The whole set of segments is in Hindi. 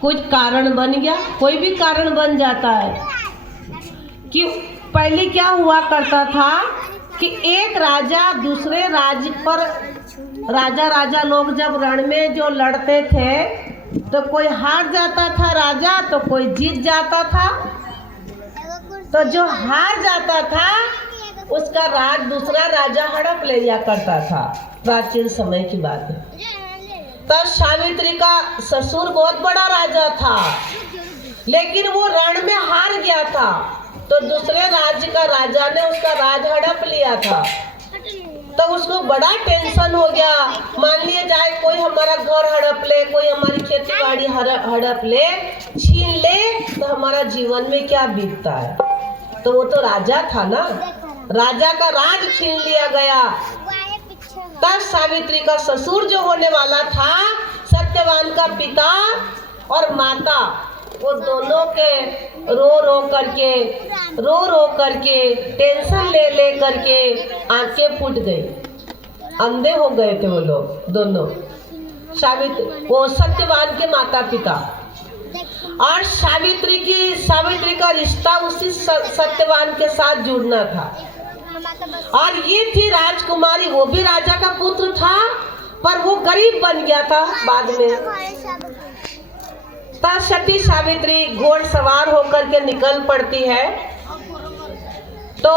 कुछ कारण बन गया, कोई भी कारण बन जाता है। कि पहले क्या हुआ करता था कि एक राजा दूसरे राज्य पर, राजा लोग जब रण में जो लड़ते थे तो कोई हार जाता था राजा, तो कोई जीत जाता था। तो जो हार जाता था उसका राज दूसरा राजा हड़प ले लिया करता था। प्राचीन समय की बात है। तब सावित्री का ससुर बहुत बड़ा राजा था, लेकिन वो रण में हार गया था, तो दूसरे राज्य का राजा ने उसका राज हड़प लिया था। तो उसको बड़ा टेंशन हो गया। मान लिया जाए कोई हमारा घर हड़प ले, कोई हमारी खेती बाड़ी हड़प ले, छीन ले, तो हमारा जीवन में क्या बीतता है। तो वो तो राजा था ना, राजा का राज छीन लिया गया। तब सावित्री का ससुर जो होने वाला था, सत्यवान का पिता और माता, वो दोनों के रो रो करके टेंशन ले करके आंखें फूट गई, अंधे हो गए थे वो लोग दोनों, सावित्री, वो सत्यवान के माता पिता। और सावित्री का रिश्ता उसी सत्यवान के साथ जुड़ना था। और ये थी राजकुमारी, वो भी राजा का पुत्र था, पर वो गरीब बन गया था बाद में। तब सती सावित्री घोड़ सवार होकर के निकल पड़ती है। तो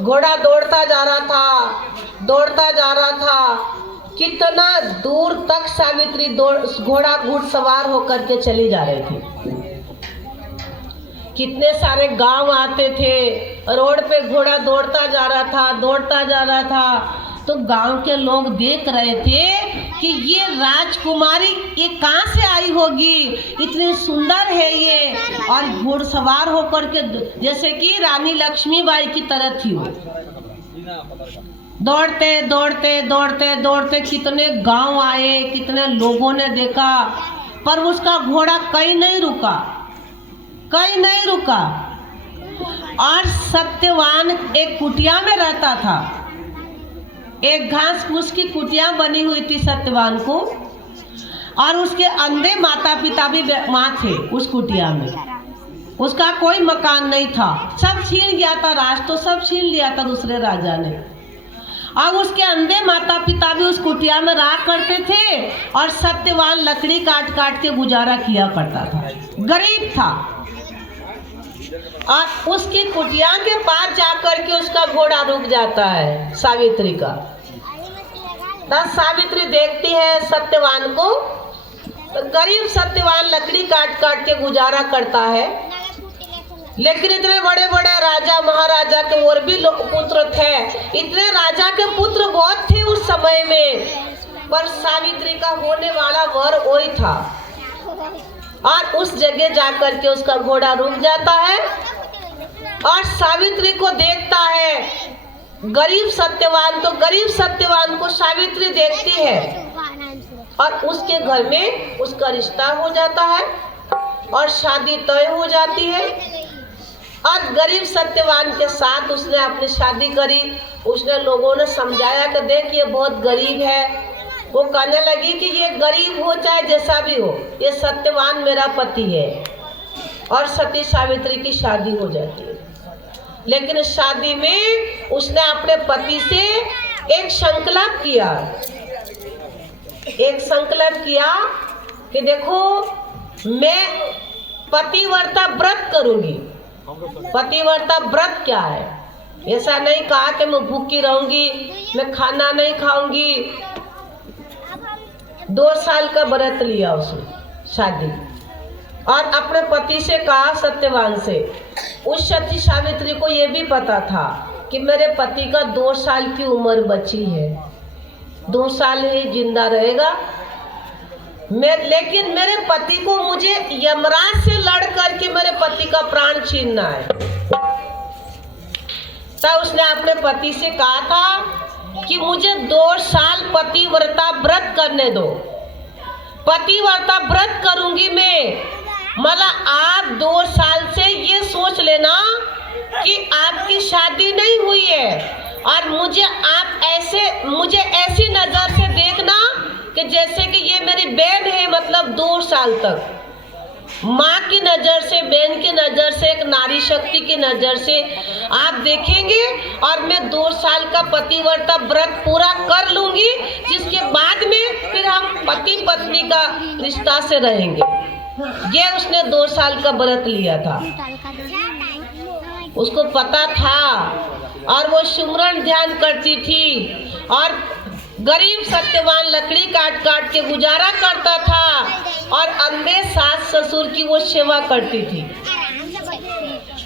घोड़ा दौड़ता जा रहा था, कितना दूर तक सावित्री घोड़ा घुड़सवार होकर के चली जा रही थी। कितने सारे गांव आते थे, रोड पे घोड़ा दौड़ता जा रहा था। तो गांव के लोग देख रहे थे कि ये राजकुमारी ये कहाँ से आई होगी, इतनी सुंदर है ये, और घुड़सवार होकर के जैसे कि रानी लक्ष्मीबाई की तरह थी वो। दौड़ते कितने गांव आए, कितने लोगों ने देखा, पर उसका घोड़ा कहीं नहीं रुका। और सत्यवान एक कुटिया में रहता था, एक घास फूस की कुटिया बनी हुई थी सत्यवान को, और उसके अंधे माता पिता भी वहाँ थे उस कुटिया में। उसका कोई मकान नहीं था, सब छीन गया था, राज तो सब छीन लिया था दूसरे राजा ने। और उसके अंधे माता पिता भी उस कुटिया में रहा करते थे, और सत्यवान लकड़ी काट के गुजारा किया करता था, गरीब था। और उसकी कुटिया के पास जाकर के उसका घोड़ा रुक जाता है सावित्री का। तब सावित्री देखती है सत्यवान को, तो गरीब सत्यवान लकड़ी काट के गुजारा करता है। लेकिन इतने बड़े बड़े राजा महाराजा के और भी पुत्र थे, इतने राजा के पुत्र बहुत थे उस समय में, पर सावित्री का होने वाला वर वही था। और उस जगह जाकर के उसका घोड़ा रुक जाता है, और सावित्री को देखता है गरीब सत्यवान को सावित्री देखती है, और उसके घर में उसका रिश्ता हो जाता है और शादी तय हो जाती है। और गरीब सत्यवान के साथ उसने अपनी शादी करी। उसने लोगों ने समझाया कि देख ये बहुत गरीब है। वो कहने लगी कि ये गरीब हो चाहे जैसा भी हो, ये सत्यवान मेरा पति है। और सती सावित्री की शादी हो जाती है। लेकिन शादी में उसने अपने पति से एक संकल्प किया कि देखो मैं पतिव्रता व्रत करूंगी। पतिव्रता व्रत क्या है? ऐसा नहीं कहा कि मैं भूखी रहूंगी, मैं खाना नहीं खाऊंगी। 2 साल का व्रत लिया उसने शादी, और अपने पति से कहा सत्यवान से। उस सती सावित्री को ये भी पता था कि मेरे पति का 2 साल की उम्र बची है, 2 साल ही जिंदा रहेगा। लेकिन मेरे पति को मुझे यमराज से लड़ करके मेरे पति का प्राण छीनना है। तब उसने अपने पति से कहा था कि मुझे 2 साल पतिव्रता व्रत करने दो। पतिव्रता व्रत करूंगी मैं, मतलब आप 2 साल से ये सोच लेना कि आपकी शादी नहीं हुई है, और मुझे ऐसी नजर से देखना कि जैसे कि ये मेरी बहन है, मतलब 2 साल तक। माँ की नज़र से, बहन की नज़र से, एक नारी शक्ति की नज़र से आप देखेंगे और मैं 2 साल का पतिव्रता व्रत पूरा कर लूँगी, जिसके बाद में फिर हम पति पत्नी का रिश्ता से रहेंगे। ये उसने 2 साल का व्रत लिया था, उसको पता था। और वो सुमरन ध्यान करती थी और गरीब सत्यवान लकड़ी काट काट के गुजारा करता था और अंधे सास ससुर की वो सेवा करती थी।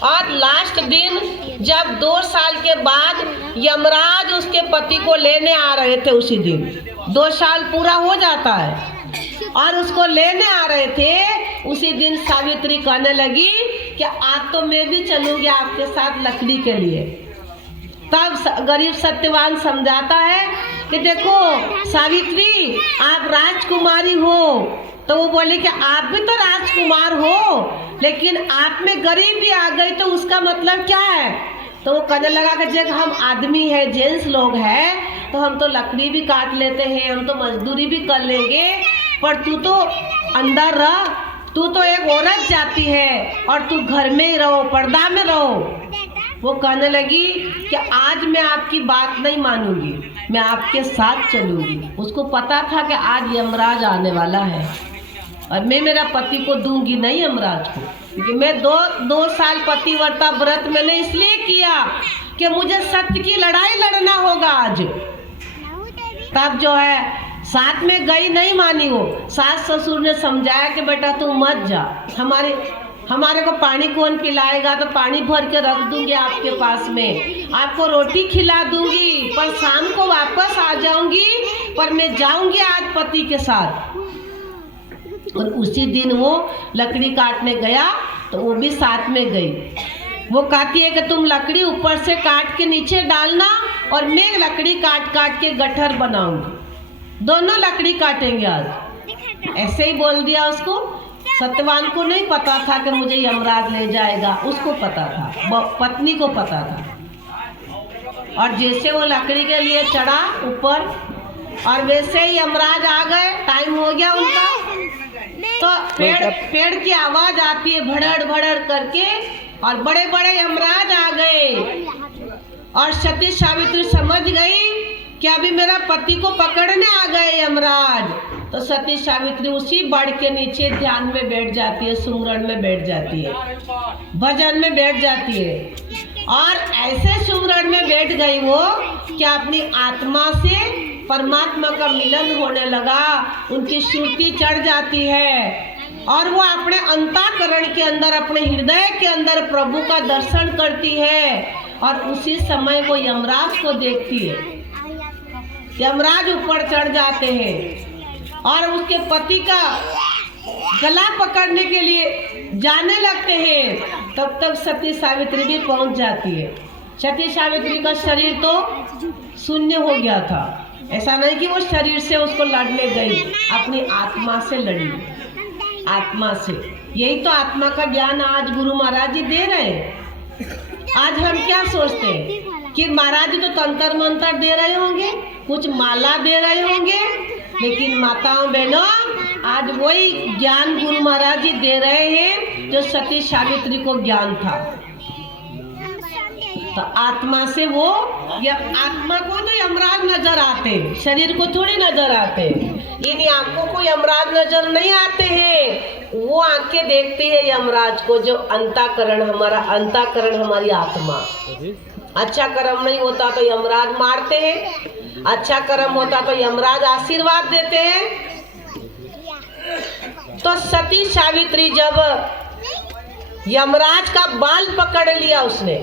और लास्ट दिन जब 2 साल के बाद यमराज उसके पति को लेने आ रहे थे, उसी दिन 2 साल पूरा हो जाता है और उसको लेने आ रहे थे, उसी दिन सावित्री कहने लगी कि आज तो मैं भी चलूंगी आपके साथ लकड़ी के लिए। तब गरीब सत्यवान समझाता है कि देखो सावित्री, आप राजकुमारी हो। तो वो बोले कि आप भी तो राजकुमार हो, लेकिन आप में गरीबी आ गई तो उसका मतलब क्या है? तो वो कहने लगा कि जब हम आदमी है, जेंट्स लोग हैं, तो हम तो लकड़ी भी काट लेते हैं, हम तो मजदूरी भी कर लेंगे, पर तू तो अंदर रह, तू तो एक औरत जाती है और तू घर में ही रहो, पर्दा में रहो। वो कहने लगी कि आज मैं आपकी बात नहीं मानूंगी, मैं आपके साथ चलूंगी। उसको पता था कि आज यमराज आने वाला है और मैं मेरा पति को दूंगी नहीं यमराज को, क्योंकि मैं 2 साल पतिव्रता व्रत मैंने इसलिए किया कि मुझे सत्य की लड़ाई लड़ना होगा आज। तब जो है साथ में गई, नहीं मानी वो। सास ससुर ने समझाया कि बेटा तू मत जा, हमारे को पानी कौन पिलाएगा, तो पानी भर के रख दूंगी आपके पास में, आपको रोटी खिला दूंगी, पर शाम को वापस आ जाऊंगी, पर मैं जाऊंगी आज पति के साथ। और उसी दिन वो लकड़ी काटने गया तो वो भी साथ में गई। वो कहती है कि तुम लकड़ी ऊपर से काट के नीचे डालना और मैं लकड़ी काट काट के गट्ठर बनाऊंगी, दोनों लकड़ी काटेंगे आज। ऐसे ही बोल दिया उसको। सत्यवान को नहीं पता था कि मुझे यमराज ले जाएगा, उसको पता था, पत्नी को पता था। और जैसे वो लकड़ी के लिए चढ़ा ऊपर और वैसे ही यमराज आ गए, टाइम हो गया उनका, तो पेड़ की आवाज आती है भड़ड़ भड़ड़ करके और बड़े बड़े यमराज आ गए। और सती सावित्री समझ गई कि अभी मेरा पति को पकड़ने आ गए यमराज। तो सती सावित्री उसी बड़ के नीचे ध्यान में बैठ जाती है, सुमरन में बैठ जाती है, भजन में बैठ जाती है। और ऐसे सुमरन में बैठ गई वो कि अपनी आत्मा से परमात्मा का मिलन होने लगा, उनकी सुरती चढ़ जाती है और वो अपने अंतःकरण के अंदर, अपने हृदय के अंदर प्रभु का दर्शन करती है। और उसी समय वो यमराज को देखती है। यमराज ऊपर चढ़ जाते हैं और उसके पति का गला पकड़ने के लिए जाने लगते हैं। तब तक सती सावित्री भी पहुंच जाती है। सती सावित्री का शरीर तो शून्य हो गया था, ऐसा नहीं कि वो शरीर से उसको लड़ने गई, अपनी आत्मा से लड़ी, आत्मा से। यही तो आत्मा का ज्ञान आज गुरु महाराज जी दे रहे हैं। आज हम क्या सोचते हैं कि महाराज जी तो तंत्र मंत्र दे रहे होंगे, कुछ माला दे रहे होंगे, लेकिन माताओं बहनों आज वही ज्ञान गुरु महाराज जी दे रहे हैं जो सती सावित्री को ज्ञान था। तो आत्मा से वो, या आत्मा को तो यमराज नजर आते, शरीर को थोड़ी नजर आते। इन आंखों को यमराज नजर नहीं आते हैं, वो आंखें देखती है यमराज को जो अंतःकरण, हमारा अंतःकरण, हमारी आत्मा। अच्छा कर्म नहीं होता तो यमराज मारते हैं, अच्छा कर्म होता तो यमराज आशीर्वाद देते हैं। तो सती सावित्री जब यमराज का बाल पकड़ लिया उसने,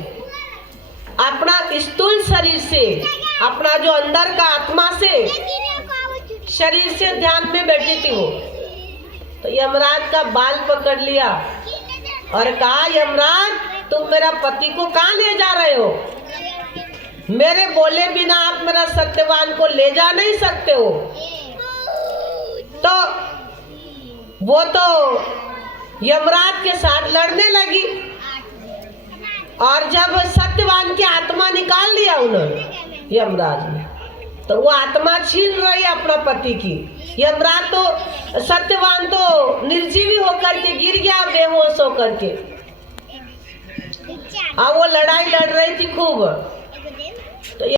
अपना स्थूल शरीर से, अपना जो अंदर का आत्मा से, शरीर से ध्यान में बैठी थी वो, तो यमराज का बाल पकड़ लिया और कहा, यमराज तुम मेरा पति को कहाँ ले जा रहे हो? मेरे बोले बिना आप मेरा सत्यवान को ले जा नहीं सकते हो। तो वो तो यमराज के साथ लड़ने लगी और जब सत्यवान की आत्मा निकाल लिया उन्होंने, यमराज ने, तो वो आत्मा छीन रही है अपना पति की। यमराज तो सत्यवान तो निर्जीवी होकर के गिर गया बेहोश होकर के। अब वो लड़ाई लड़ रही थी खूब।